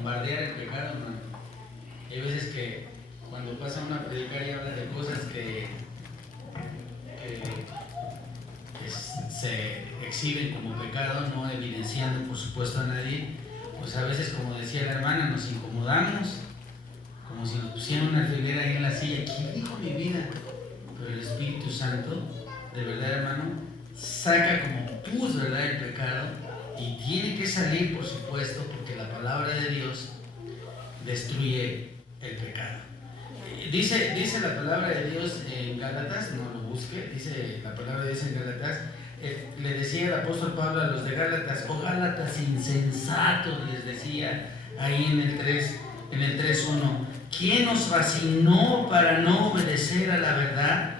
bombardear el pecado, hermano. Hay veces que cuando pasa una predicar y habla de cosas que se exhiben como pecado, no evidenciando por supuesto a nadie, pues a veces, como decía la hermana, nos incomodamos, como si nos pusieran una alfiler ahí en la silla. ¿Quién dijo mi vida? Pero el Espíritu Santo, de verdad, hermano, saca como pus, ¿verdad?, el pecado, y tiene que salir, por supuesto, porque la palabra de Dios destruye el pecado. Dice la palabra de Dios en Gálatas, no lo busque, dice la palabra de Dios en Gálatas, le decía el apóstol Pablo a los de Gálatas: oh Gálatas insensatos, les decía ahí en el 3:1, ¿quién os fascinó para no obedecer a la verdad?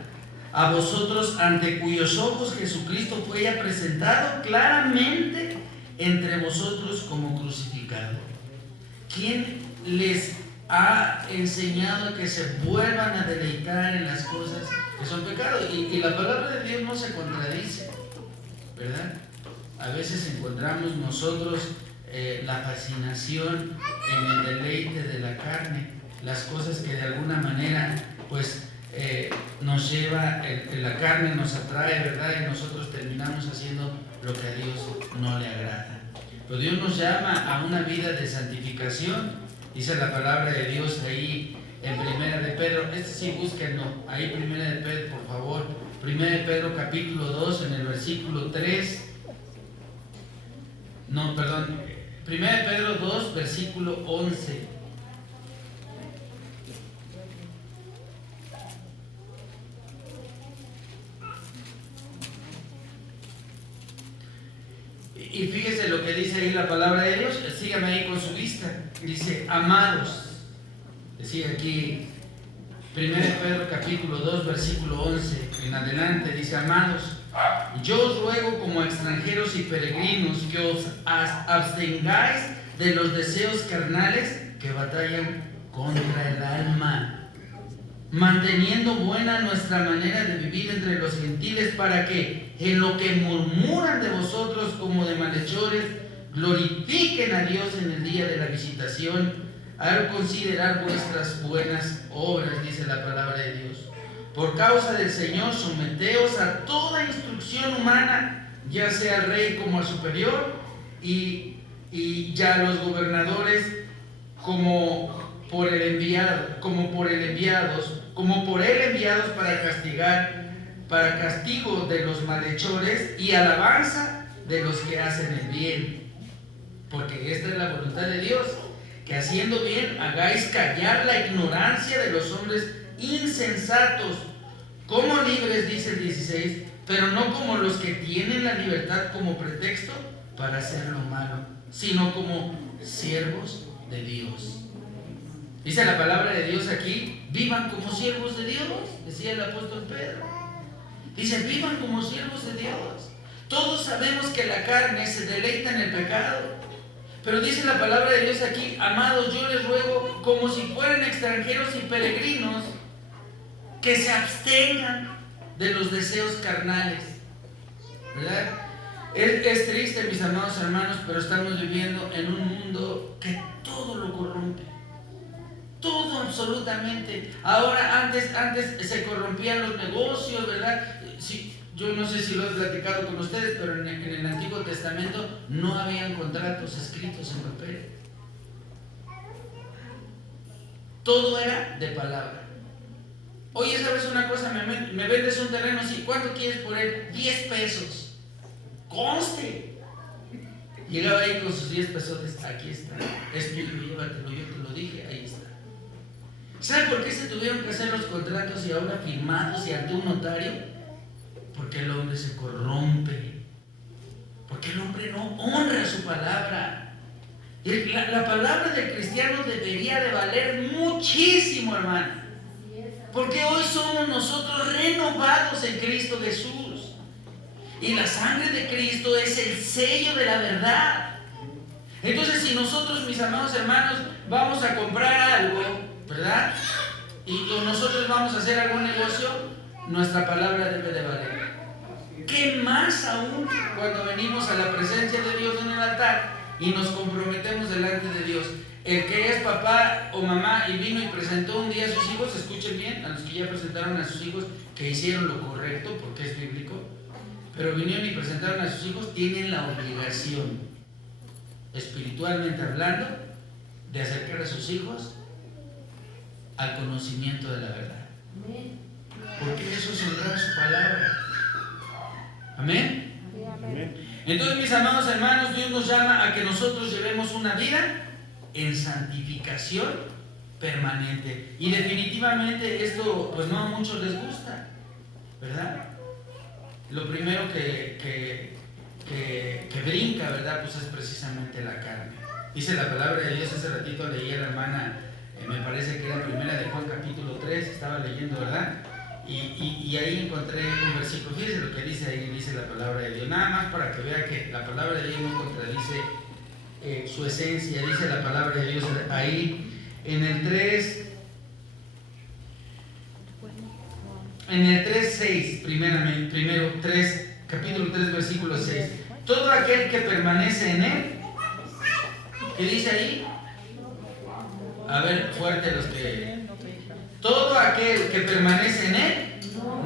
A vosotros, ante cuyos ojos Jesucristo fue ya presentado claramente entre vosotros como crucificado. ¿Quién les ha enseñado que se vuelvan a deleitar en las cosas que son pecado? Y la palabra de Dios no se contradice, ¿verdad? A veces encontramos nosotros la fascinación en el deleite de la carne, las cosas que de alguna manera pues nos lleva, la carne nos atrae, ¿verdad? Y nosotros terminamos haciendo lo que a Dios no le agrada. Pero Dios nos llama a una vida de santificación. Dice la palabra de Dios ahí en Primera de Pedro, sí, búsquenlo, ahí Primera de Pedro, por favor. Primera de Pedro capítulo 2, en el versículo 3. No, perdón. Primera de Pedro 2, versículo 11. Y fíjese lo que dice ahí la palabra de Dios. Sígame ahí con su vista. Dice: amados. Decía aquí 1 Pedro capítulo 2 versículo 11 en adelante. Dice: amados, yo os ruego como extranjeros y peregrinos que os abstengáis de los deseos carnales que batallan contra el alma, manteniendo buena nuestra manera de vivir entre los gentiles, para que en lo que murmuran de vosotros como de malhechores, glorifiquen a Dios en el día de la visitación, al considerar vuestras buenas obras, dice la palabra de Dios. Por causa del Señor, someteos a toda instrucción humana, ya sea al rey como al superior, y ya a los gobernadores como por él enviados para castigo de los malhechores y alabanza de los que hacen el bien. Porque esta es la voluntad de Dios, que haciendo bien hagáis callar la ignorancia de los hombres insensatos, como libres, dice el 16, pero no como los que tienen la libertad como pretexto para hacer lo malo, sino como siervos de Dios. Dice la palabra de Dios aquí: vivan como siervos de Dios, decía el apóstol Pedro. Dice: vivan como siervos de Dios. Todos sabemos que la carne se deleita en el pecado, pero dice la palabra de Dios aquí: amados, yo les ruego como si fueran extranjeros y peregrinos, que se abstengan de los deseos carnales, ¿verdad? Es triste, mis amados hermanos, pero estamos viviendo en un mundo que todo lo corrompe. Todo, absolutamente. Ahora, antes se corrompían los negocios, ¿verdad? Sí, yo no sé si lo he platicado con ustedes, pero en el Antiguo Testamento no habían contratos escritos en papel. Todo era de palabra. Oye, ¿sabes una cosa? Me vendes un terreno así. ¿Cuánto quieres por él? 10 pesos. Conste. Llegaba ahí con sus 10 pesos. Aquí está. Es tuyo, llévatelo. Yo te lo dije. Ahí está. ¿Sabe por qué se tuvieron que hacer los contratos y ahora firmados y ante un notario? Porque el hombre se corrompe. Porque el hombre no honra su palabra. La palabra del cristiano debería de valer muchísimo, hermano. Porque hoy somos nosotros renovados en Cristo Jesús. Y la sangre de Cristo es el sello de la verdad. Entonces, si nosotros, mis amados hermanos, vamos a comprar algo, ¿verdad? Y nosotros vamos a hacer algún negocio, nuestra palabra debe de valer. ¿Qué más aún cuando venimos a la presencia de Dios en el altar? y nos comprometemos delante de Dios. El que es papá o mamá y vino y presentó un día a sus hijos, escuchen bien, a los que ya presentaron a sus hijos, que hicieron lo correcto, porque es bíblico, pero vinieron y presentaron a sus hijos, tienen la obligación, espiritualmente hablando, de acercar a sus hijos al conocimiento de la verdad. Porque eso es honrar su palabra. Amén. Entonces, mis amados hermanos, Dios nos llama a que nosotros llevemos una vida en santificación permanente. Y definitivamente esto, pues no a muchos les gusta, ¿verdad? Lo primero que brinca, ¿verdad? Pues es precisamente la carne. Dice la palabra de Dios, hace ratito leía la hermana, me parece que era primera de Juan capítulo 3, estaba leyendo, ¿verdad? Y ahí encontré un versículo. Fíjense lo que dice ahí, dice la palabra de Dios, nada más para que vea que la palabra de Dios no contradice su esencia. Dice la palabra de Dios ahí en el 3, en el 3:6, primero 3, capítulo 3, versículo 6. Todo aquel que permanece en él, ¿qué dice ahí? A ver, fuerte los que... Todo aquel que permanece en él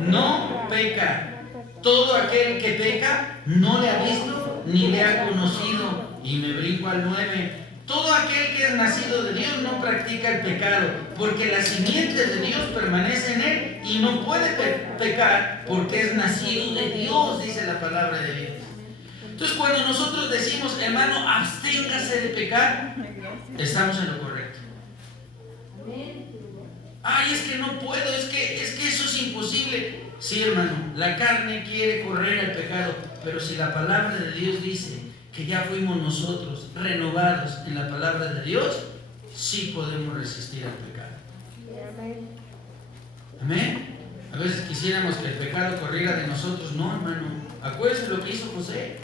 no peca. Todo aquel que peca no le ha visto ni le ha conocido. Y me brinco al 9. Todo aquel que es nacido de Dios no practica el pecado, porque la simiente de Dios permanece en él y no puede pecar porque es nacido de Dios, dice la palabra de Dios. Entonces, cuando nosotros decimos, hermano, absténgase de pecar, estamos en lo correcto. Ay, es que no puedo, es que eso es imposible. Sí, hermano, la carne quiere correr al pecado, pero si la palabra de Dios dice que ya fuimos nosotros renovados en la palabra de Dios, sí podemos resistir al pecado. Amén. A veces quisiéramos que el pecado corriera de nosotros. No, hermano, acuérdense lo que hizo José.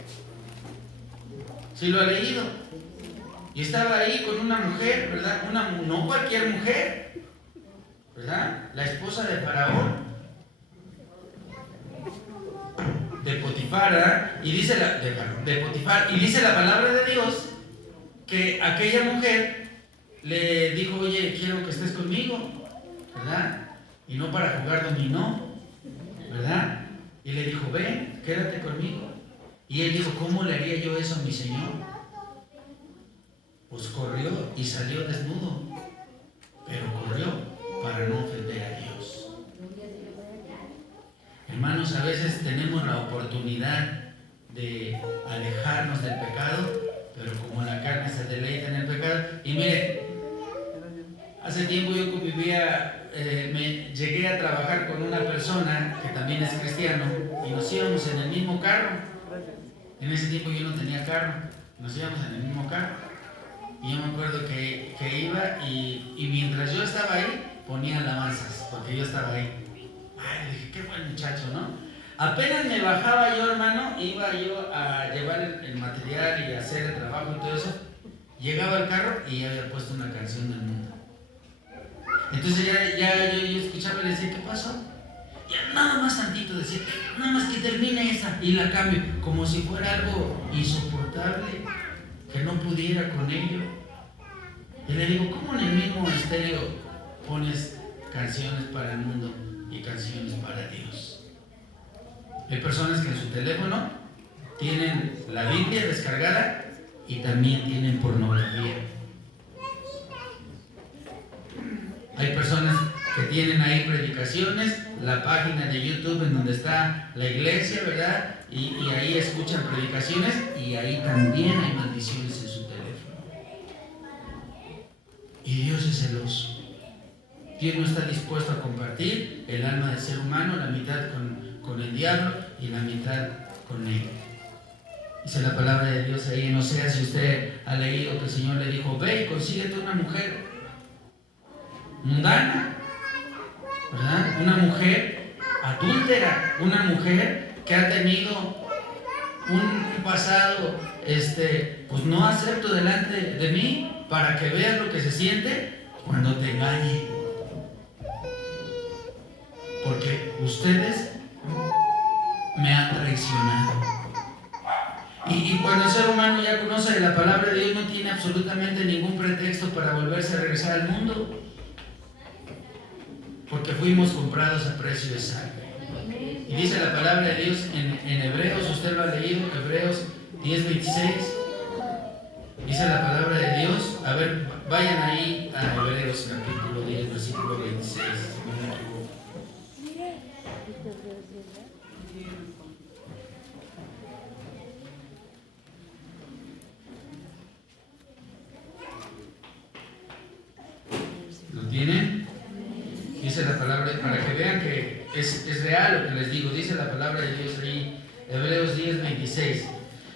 Si lo ha leído. Y estaba ahí con una mujer, ¿verdad? No cualquier mujer, ¿verdad? La esposa de Faraón, de Potifar, ¿verdad? Y dice de Potifar, y dice la palabra de Dios que aquella mujer le dijo, oye, quiero que estés conmigo, ¿verdad? Y no para jugar dominó, ¿verdad? Y le dijo, ven, quédate conmigo. Y él dijo, ¿cómo le haría yo eso a mi Señor? Pues corrió y salió desnudo, pero corrió para no ofender a Dios. Hermanos, a veces tenemos la oportunidad de alejarnos del pecado, pero como la carne se deleita en el pecado. Y mire, hace tiempo yo convivía, llegué a trabajar con una persona que también es cristiano y nos íbamos en el mismo carro. En ese tiempo yo no tenía carro, nos íbamos en el mismo carro. Y yo me acuerdo que iba y mientras yo estaba ahí, ponía alabanzas, porque yo estaba ahí. Ay, dije, qué buen muchacho, ¿no? Apenas me bajaba yo, hermano, iba yo a llevar el material y a hacer el trabajo y todo eso. Llegaba al carro y ya había puesto una canción del mundo. Entonces ya yo escuchaba y le decía, ¿qué pasó? Ya nada más tantito decía, nada más que termine esa y la cambio, como si fuera algo insoportable, que no pudiera con ello. Y le digo, ¿cómo en el mismo estéreo pones canciones para el mundo y canciones para Dios? Hay personas que en su teléfono tienen la Biblia descargada y también tienen pornografía. Hay personas que tienen ahí predicaciones, la página de YouTube en donde está la iglesia, ¿verdad? Y ahí escuchan predicaciones y ahí también hay maldiciones en su teléfono. Y Dios es celoso. Dios no está dispuesto a compartir el alma del ser humano, la mitad con el diablo y la mitad con él. Dice la palabra de Dios ahí en Oseas, si usted ha leído que el Señor le dijo, ve y consíguete una mujer mundana, ¿verdad? Una mujer adúltera, una mujer que ha tenido un pasado pues no acepto delante de mí, para que veas lo que se siente cuando te engañe, porque ustedes me han traicionado. Y cuando el ser humano ya conoce la palabra de Dios, no tiene absolutamente ningún pretexto para volverse a regresar al mundo, porque fuimos comprados a precio de sangre. Y dice la palabra de Dios en Hebreos, usted lo ha leído, Hebreos 10:26. Dice la palabra de Dios, a ver, vayan ahí a Hebreos capítulo 10, versículo 26. ¿Lo tienen? Dice la palabra, para que vean que es real lo que les digo, dice la palabra de Dios ahí, Hebreos 10:26.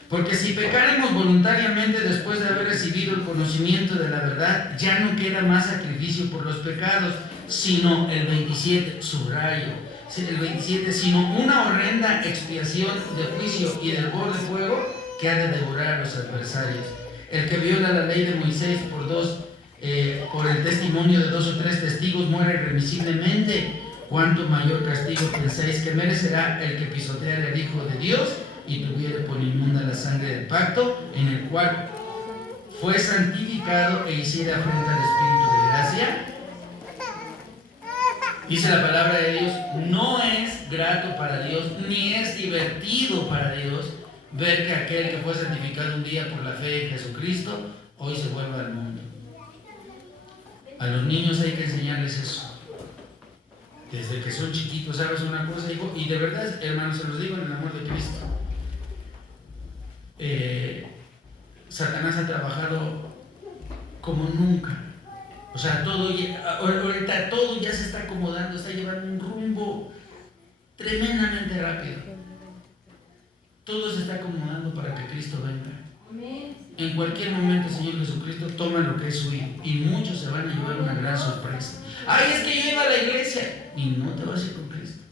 Porque si pecáramos voluntariamente después de haber recibido el conocimiento de la verdad, ya no queda más sacrificio por los pecados, sino el 27, subrayo, el 27, sino una horrenda expiación de juicio y del hervor de fuego que ha de devorar a los adversarios. El que viola la ley de Moisés por el testimonio de 2 o 3 testigos muere irremisiblemente. ¿Cuánto mayor castigo pensáis que merecerá el que pisoteare al Hijo de Dios y tuviere por inmunda la sangre del pacto, en el cual fue santificado e hiciera frente al Espíritu de gracia? Dice la palabra de Dios, no es grato para Dios, ni es divertido para Dios ver que aquel que fue santificado un día por la fe en Jesucristo, hoy se vuelva al mundo. A los niños hay que enseñarles eso. Desde que son chiquitos, ¿sabes una cosa, hijo? Y de verdad, hermanos, se los digo en el amor de Cristo. Satanás ha trabajado como nunca. O sea, ahorita todo ya se está acomodando, está llevando un rumbo tremendamente rápido. Todo se está acomodando para que Cristo venga. En cualquier momento el Señor Jesucristo toma lo que es suyo y muchos se van a llevar una gran sorpresa. Ay, es que yo iba a la iglesia y no te vas a ir con Cristo.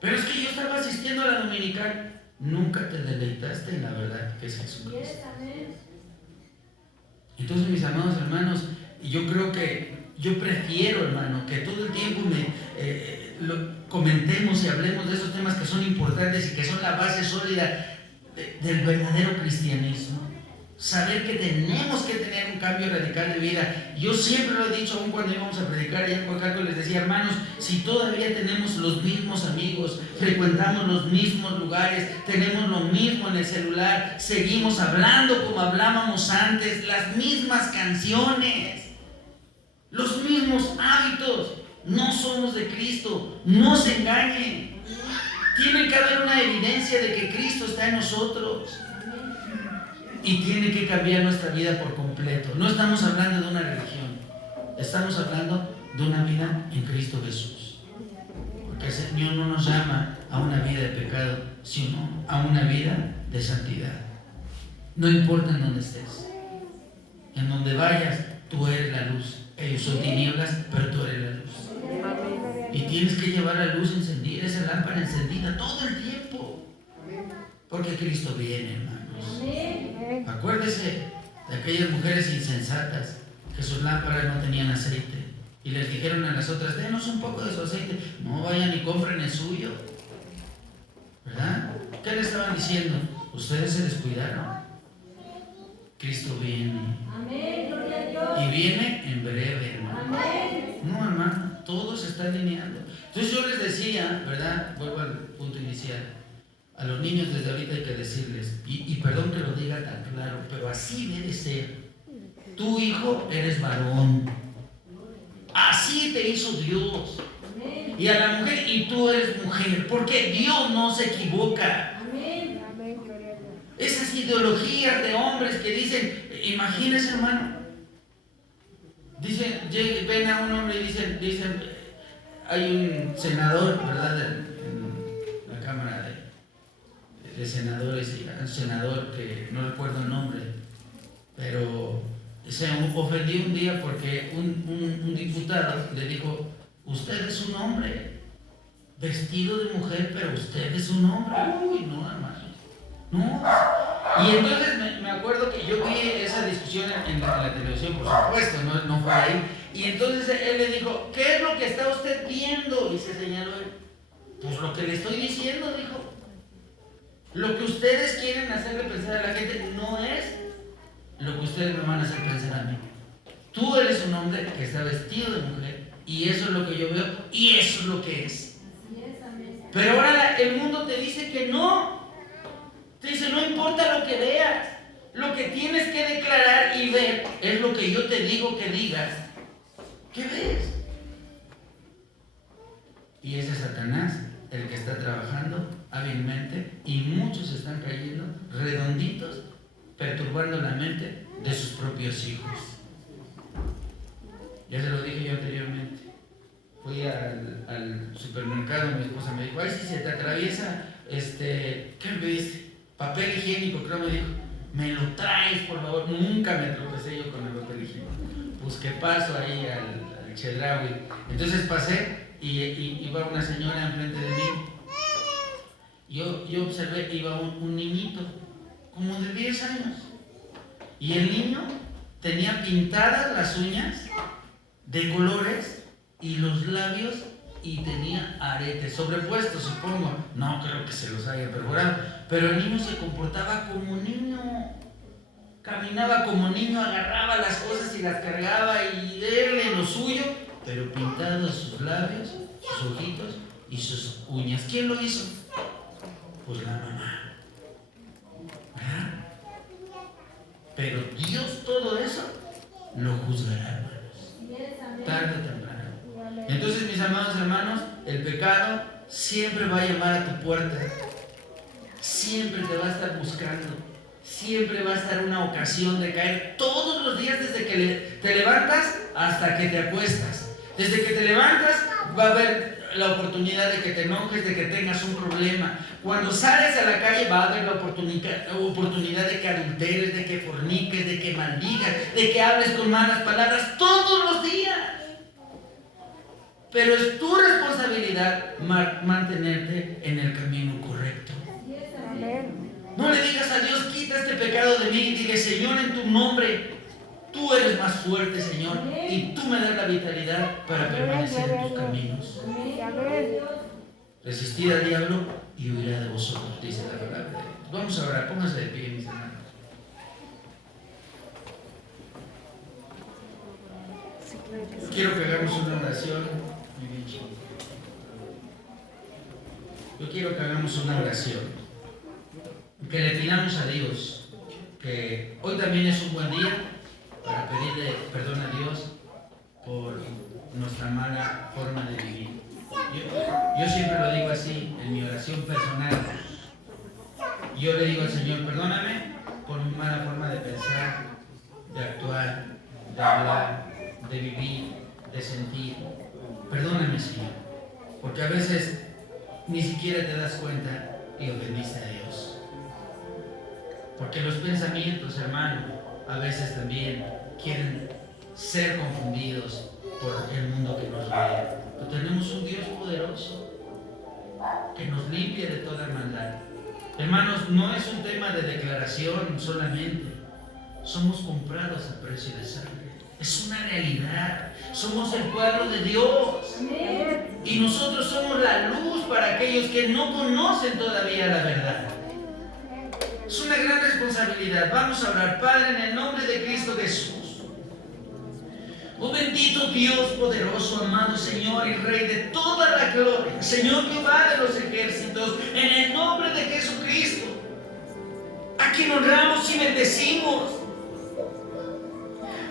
Pero es que yo estaba asistiendo a la dominical. Nunca te deleitaste en la verdad que es Jesucristo. Entonces, mis amados hermanos, yo prefiero, hermano, que todo el tiempo comentemos y hablemos de esos temas que son importantes y que son la base sólida del verdadero cristianismo. Saber que tenemos que tener un cambio radical de vida. Yo siempre lo he dicho, aún cuando íbamos a predicar allá en Coacalco, les decía, hermanos, si todavía tenemos los mismos amigos, frecuentamos los mismos lugares, tenemos lo mismo en el celular, seguimos hablando como hablábamos antes, las mismas canciones, los mismos hábitos, no somos de Cristo, no se engañen. Tiene que haber una evidencia de que Cristo está en nosotros. Y tiene que cambiar nuestra vida por completo. No estamos hablando de una religión, estamos hablando de una vida en Cristo Jesús. Porque el Señor no nos llama a una vida de pecado, sino a una vida de santidad. No importa en dónde estés, en donde vayas, tú eres la luz. Ellos son tinieblas, pero tú eres la luz. Y tienes que llevar la luz encendida, esa lámpara encendida todo el tiempo. Porque Cristo viene, hermanos. Acuérdese de aquellas mujeres insensatas que sus lámparas no tenían aceite y les dijeron a las otras, denos un poco de su aceite. No vayan y compren el suyo, ¿verdad? ¿Qué le estaban diciendo? Ustedes se descuidaron. Cristo viene. Y viene en breve, hermano. No, hermano, todo se está alineando. Entonces yo les decía, ¿verdad? Vuelvo al punto inicial. A los niños desde ahorita hay que decirles, y perdón que lo diga tan claro, pero así debe ser. Tu hijo eres varón. Así te hizo Dios. Y a la mujer, y tú eres mujer. Porque Dios no se equivoca. Esas ideologías de hombres que dicen, imagínese, hermano. Dicen, ven a un hombre y dicen, hay un senador, ¿verdad? En la Cámara de senadores, un senador que no recuerdo el nombre, pero se ofendió un día porque un diputado le dijo, usted es un hombre vestido de mujer, pero usted es un hombre. Uy, no, hermano, no. Y entonces me acuerdo que yo vi esa discusión en la televisión, por supuesto, no fue ahí, y entonces él le dijo, ¿qué es lo que está usted viendo? Y se señaló él, pues lo que le estoy diciendo, dijo. Lo que ustedes quieren hacerle pensar a la gente no es lo que ustedes me van a hacer pensar a mí. Tú eres un hombre que está vestido de mujer y eso es lo que yo veo y eso es lo que es. Pero ahora el mundo te dice que no. Te dice, no importa lo que veas, lo que tienes que declarar y ver es lo que yo te digo que digas. ¿Qué ves? Y ese es Satanás el que está trabajando hábilmente y muchos están cayendo redonditos, perturbando la mente de sus propios hijos. Ya se lo dije yo anteriormente. Fui al supermercado y mi esposa me dijo, ay, si se te atraviesa, ¿qué me pediste? Papel higiénico, creo me dijo. Me lo traes, por favor. Nunca me tropecé yo con el papel higiénico. Pues que paso ahí al Chedraui. Entonces pasé y iba una señora enfrente de mí. Yo observé que iba un niñito, como de 10 años. Y el niño tenía pintadas las uñas de colores y los labios y tenía aretes sobrepuestos, supongo. No creo que se los haya perforado, pero el niño se comportaba como niño, caminaba como niño, agarraba las cosas y las cargaba y él en lo suyo, pero pintados sus labios, sus ojitos y sus uñas. ¿Quién lo hizo? Pues la mamá, ¿verdad? Pero Dios todo eso lo juzgará, hermanos, tarde o temprano. Entonces, mis amados hermanos, el pecado siempre va a llamar a tu puerta, siempre te va a estar buscando, siempre va a estar una ocasión de caer todos los días desde que te levantas hasta que te acuestas. Desde que te levantas va a haber la oportunidad de que te enojes, de que tengas un problema. Cuando sales a la calle va a haber la oportunidad de que adulteres, de que forniques, de que maldigas, de que hables con malas palabras todos los días. Pero es tu responsabilidad mantenerte en el camino correcto. No le digas a Dios, quita este pecado de mí, y dile, Señor, en tu nombre, tú eres más fuerte, Señor, y tú me das la vitalidad para permanecer en tus caminos. Resistid al diablo y huirá de vosotros, dice la palabra de Dios. Vamos a orar, pónganse de pie, mis hermanos. Quiero que hagamos una oración. Yo quiero que hagamos una oración, que le pidamos a Dios que hoy también es un buen día para pedirle perdón a Dios por nuestra mala forma de vivir. Yo siempre lo digo así en mi oración personal. Yo le digo al Señor, perdóname por mi mala forma de pensar, de actuar, de hablar, de vivir, de sentir. Perdóname, Señor, porque a veces ni siquiera te das cuenta y ofendiste a Dios. Porque los pensamientos, hermano, a veces también quieren ser confundidos por el mundo que nos rodea. Pero tenemos un Dios poderoso que nos limpia de toda maldad. Hermanos, no es un tema de declaración solamente. Somos comprados a precio de sangre. Es una realidad. Somos el pueblo de Dios. Y nosotros somos la luz para aquellos que no conocen todavía la verdad. Es una gran responsabilidad. Vamos a orar. Padre, en el nombre de Cristo Jesús. Oh bendito Dios poderoso, amado Señor y Rey de toda la gloria, Señor Jehová de los ejércitos, en el nombre de Jesucristo, a quien honramos y bendecimos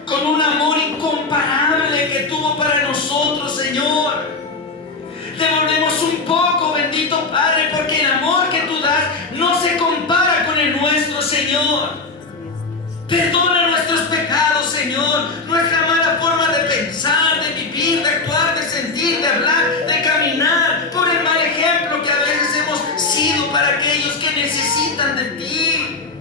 con un amor incomparable que tuvo para nosotros, Señor. Devolvemos un poco, bendito Padre, porque el amor que tú das no se compara con el nuestro, Señor. Perdona nuestros pecados, Señor, nuestra mala forma de pensar, de vivir, de actuar, de sentir, de hablar, de caminar, por el mal ejemplo que a veces hemos sido para aquellos que necesitan de ti.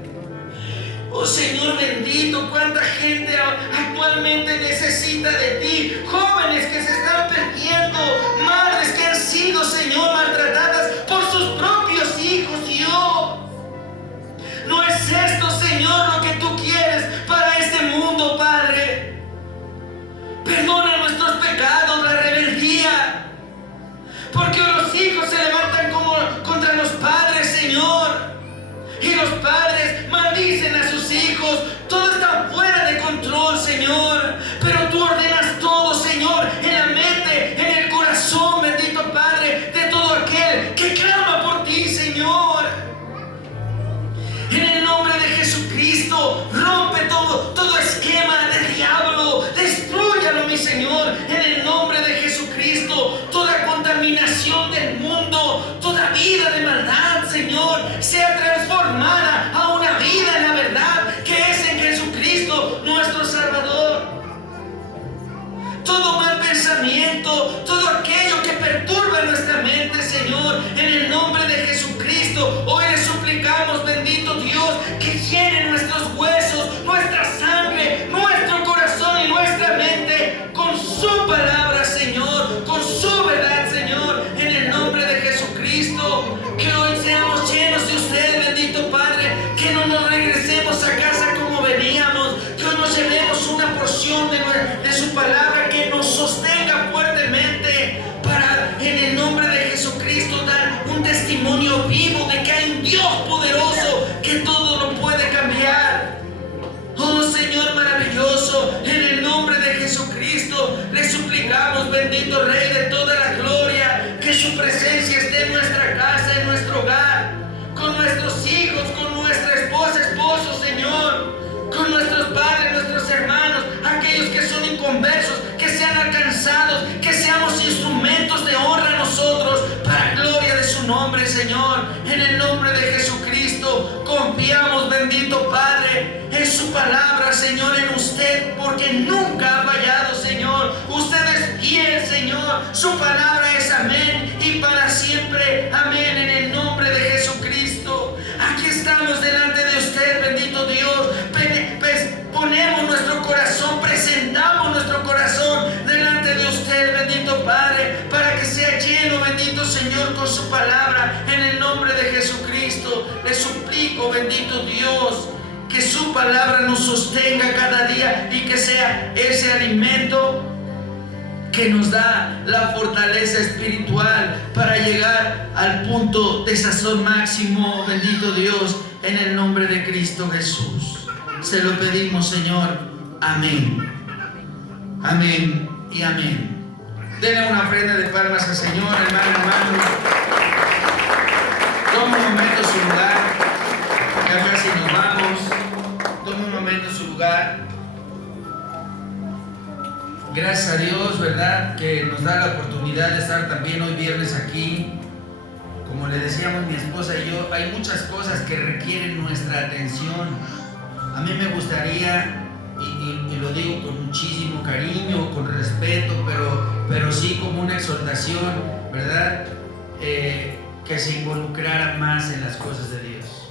Oh Señor bendito, cuánta gente actualmente necesita de ti, jóvenes que se están perdiendo, madres que han sido, Señor, maltratadas por sus propios hijos, Dios. No es esto, Señor, lo que tú quieres para este mundo, Padre. Perdona nuestros pecados, la rebeldía, porque los hijos se levantan como contra los padres, Señor. pensamiento, todo aquello que perturba nuestra mente, Señor, en el nombre de Jesucristo. Hoy le suplicamos, bendito Dios, que llene nuestros huesos, nuestra sangre, nuestro corazón y nuestra mente con su palabra, Señor, con su verdad, Señor, en el nombre de Jesucristo. Que hoy seamos llenos de usted, bendito Padre, que no nos regresemos a casa como veníamos, que hoy nos llevemos una porción de su palabra que nos sostenga fuertemente para, en el nombre de Jesucristo, dar un testimonio vivo de que hay un Dios poderoso que todo lo puede cambiar. Oh Señor maravilloso, en el nombre de Jesucristo le suplicamos, bendito Rey de toda la gloria, que su presencia esté en nuestra casa, en nuestro hogar, con nuestros hijos, con nuestra esposa, esposo, Señor, con nuestros padres, nuestros hermanos, aquellos que son inconversos, que sean alcanzados, que seamos instrumentos de honra nosotros para gloria de su nombre, Señor. En el nombre de Jesucristo confiamos, bendito Padre, en su palabra, Señor, en usted, porque nunca ha fallado, Señor. Usted es fiel, Señor. Su palabra es amén y para siempre amén, en el nombre de Jesucristo. Aquí estamos delante de usted, bendito Dios. Ponemos nuestro corazón, presentamos nuestro corazón delante de usted, bendito Padre, para que sea lleno, bendito Señor, con su palabra, en el nombre de Jesucristo. Le suplico, bendito Dios, que su palabra nos sostenga cada día y que sea ese alimento que nos da la fortaleza espiritual para llegar al punto de sazón máximo, bendito Dios, en el nombre de Cristo Jesús. Se lo pedimos, Señor. Amén. Amén y amén. Denle una ofrenda de palmas al Señor, hermano. Tome un momento su lugar. Ya casi nos vamos. Tome un momento su lugar. Gracias a Dios, ¿verdad?, que nos da la oportunidad de estar también hoy viernes aquí. Como le decíamos mi esposa y yo, hay muchas cosas que requieren nuestra atención. A mí me gustaría, y lo digo con muchísimo cariño, con respeto, pero sí como una exhortación, ¿verdad?, que se involucrara más en las cosas de Dios.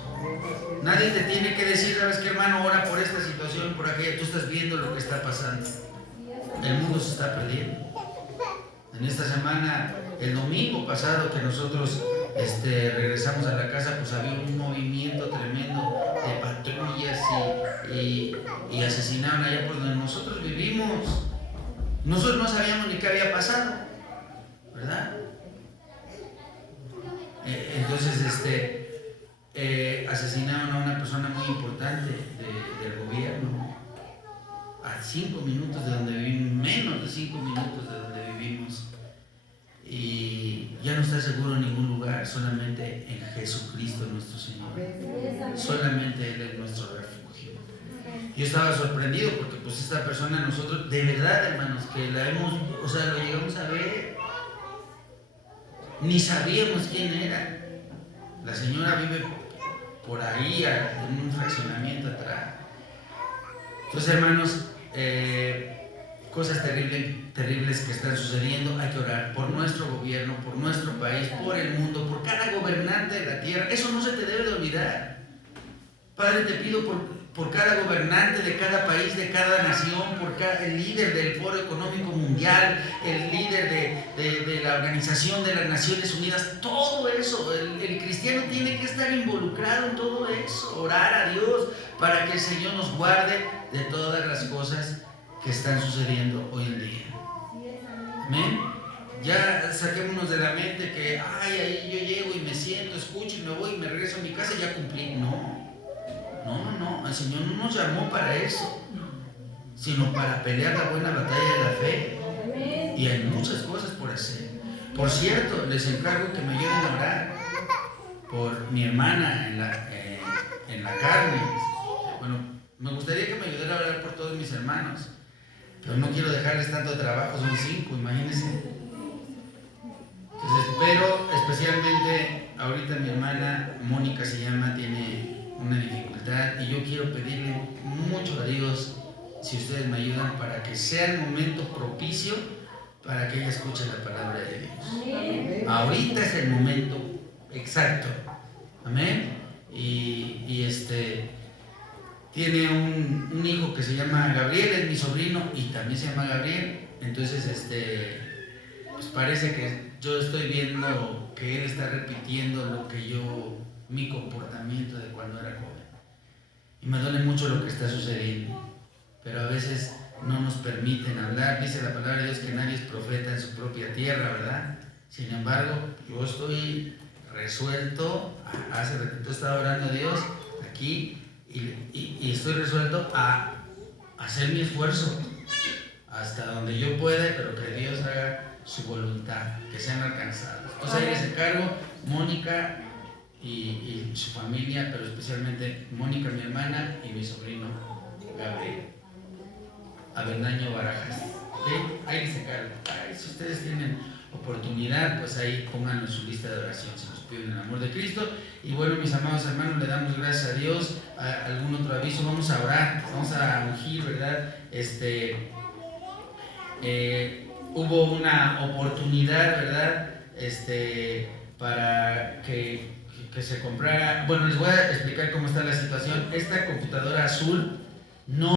Nadie te tiene que decir, ¿sabes qué, hermano? Ora por esta situación, por aquella. Tú estás viendo lo que está pasando. El mundo se está perdiendo. En esta semana, el domingo pasado que nosotros regresamos a la casa, pues había un movimiento tremendo de patrullas y asesinaron allá por donde nosotros vivimos. Nosotros no sabíamos ni qué había pasado, ¿verdad? Entonces asesinaron a una persona muy importante del gobierno a 5 minutos de donde vivimos, menos de 5 minutos de donde vivimos. Y ya no está seguro en ningún lugar, solamente en Jesucristo nuestro Señor. Solamente Él es nuestro refugio. Yo estaba sorprendido porque pues esta persona, nosotros, de verdad, hermanos, que la hemos, lo llegamos a ver, ni sabíamos quién era. La señora vive por ahí, en un fraccionamiento atrás. Entonces, hermanos, cosas terribles que están sucediendo. Hay que orar por nuestro gobierno, por nuestro país, por el mundo, por cada gobernante de la tierra. Eso no se te debe de olvidar. Padre, te pido por cada gobernante de cada país, de cada nación, por el líder del Foro Económico Mundial, el líder de la Organización de las Naciones Unidas, todo eso. El cristiano tiene que estar involucrado en todo eso, orar a Dios para que el Señor nos guarde de todas las cosas que están sucediendo hoy en día. Amén. Ya saquémonos de la mente que ahí yo llego y me siento, escucho y me voy y me regreso a mi casa y ya cumplí. No, el Señor no nos llamó para eso, sino para pelear la buena batalla de la fe. Y hay muchas cosas por hacer. Por cierto, les encargo que me ayuden a orar por mi hermana en la carne. Bueno, me gustaría que me ayudara a orar por todos mis hermanos, pero no quiero dejarles tanto trabajo, son 5, imagínense. Entonces, pero especialmente ahorita mi hermana Mónica se llama, tiene una dificultad y yo quiero pedirle mucho a Dios si ustedes me ayudan para que sea el momento propicio para que ella escuche la palabra de Dios. Ahorita es el momento exacto. Amén. Y tiene un hijo que se llama Gabriel, es mi sobrino y también se llama Gabriel. Entonces pues parece que yo estoy viendo que él está repitiendo lo que mi comportamiento de cuando era joven. Y me duele mucho lo que está sucediendo, pero a veces no nos permiten hablar. Dice la palabra de Dios que nadie es profeta en su propia tierra, ¿verdad? Sin embargo, yo estoy resuelto, hace ratito estaba orando a Dios aquí y estoy resuelto a hacer mi esfuerzo hasta donde yo pueda, pero que Dios haga su voluntad, que sean alcanzados. O sea, les encargo Mónica y su familia, pero especialmente Mónica, mi hermana, y mi sobrino Gabriel Avendaño Barajas. ¿Okay? Ahí les encargo. Si ustedes tienen oportunidad, pues ahí pónganlo en su lista de oración, si nos piden el amor de Cristo. Y bueno, mis amados hermanos, le damos gracias a Dios. ¿Algún otro aviso? Vamos a orar, vamos a ungir, ¿verdad? Hubo una oportunidad, ¿verdad? Para que se comprara. Bueno, les voy a explicar cómo está la situación. Esta computadora azul no